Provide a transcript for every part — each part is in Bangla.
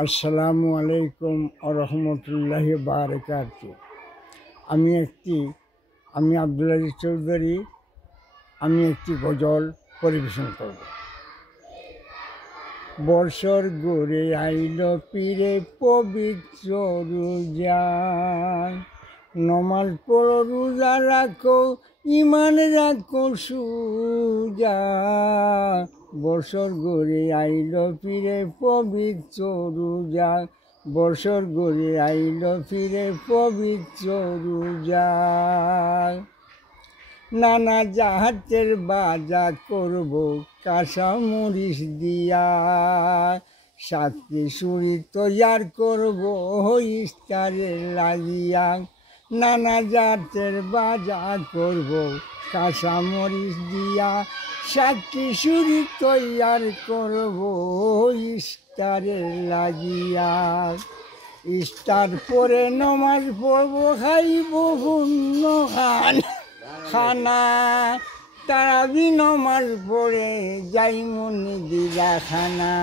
আসসালামু আলাইকুম রহমতুল্লাহি বারাকাতু। আমি আব্দুল আজিজ চৌধুরী। আমি একটি গজল পরিবেশন করব। বর্ষর গড়ে আইল পীরে পবিত্র রোজায়, নমাজ পড়ো রোজা রাখো ইমান রাখো সুজা। বর্ষর গড়ে আইল ফিরে পবিত্র রোজা, বর্ষর গড়ে আইল ফিরে পবিত্র রোজা। নানা জাহাতের বাজা করব কাঁচা মরিচ দিয়া, সাতটি সুরি তৈয়ার করব ইস্তারে লাগিয়া। নানা জাতের বাজা করব কাঁচা মরিচ দিয়া, সাতটি সুরি তৈয়ার করব ইস্তারে লাগিয়া। ইস্তার পরে নমাজ পড়ব খাইব পূর্ণ খানা, তারাবি নমাজ পড়ে যাই মনি দিলা খানা।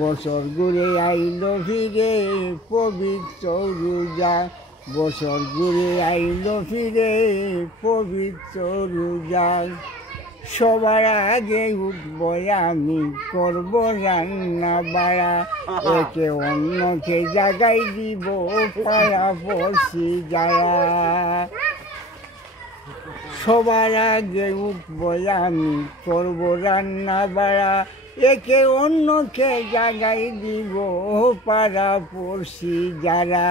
বছর ঘুরে আইল ফিরে পবিত্র রোজা, বছর ঘুরে আইল ফিরে পবিত্র রোজা। সবার আগে উঠব আমি করব রান্না বাড়া, একে অন্যকে জাগাই দিব পাড়া পড়ছি যারা। সবার আগে উঠব আমি করব রান্না বাড়া, একে অন্যকে জাগাই দিব পাড়া পড়ছি যারা।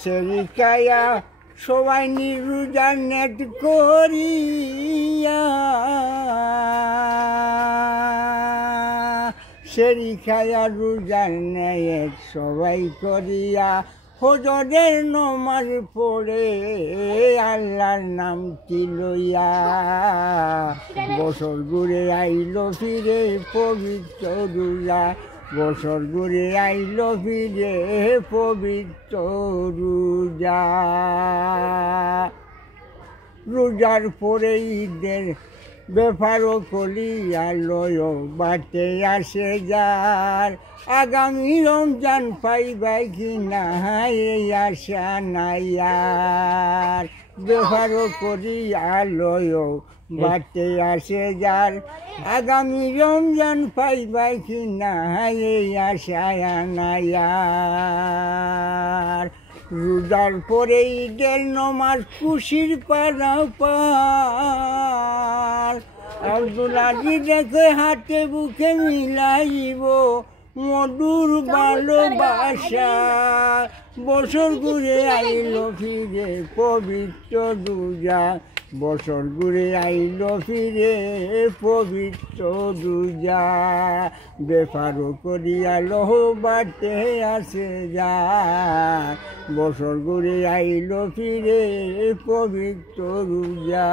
সেরিকায়া সবাই নিরোজা নেট করিয়া, সেরিকায়া রোজার নেট সবাই করিয়া। ফজরের নমাজ পড়ে আল্লাহর নামটি লইয়া, বছর ঘুরে আইল ফিরে পবিত্র রোজা, বছর ঘুরে আইল ফিরে পবিত্র রোজা। রোজার পরে ঈদের ব্যাপারও কলিয়া লয় বাটে আসে যার, আগামী রমজান পাইবাই কি না এই আশা নাই আর। ব্যাপারও করিয়া লয় বাটে আসে যার, আগামী রমজান পাইবাই কি না এই আশা নাই আর। রোজার পরে ঈদের নমাজ খুশির পারা পার, আব্দুল আজিজ দেখে হাতে বুকে মিলাইব মধুর ভালোবাসা। বছর ঘুরে আইল ফিরে পবিত্র রোজা, বছর ঘুরে আইল ফিরে পবিত্র রোজা। বেফারও করিয়া লহ বাটে আসে যা, বছর ঘুরে আইল ফিরে পবিত্র রোজা।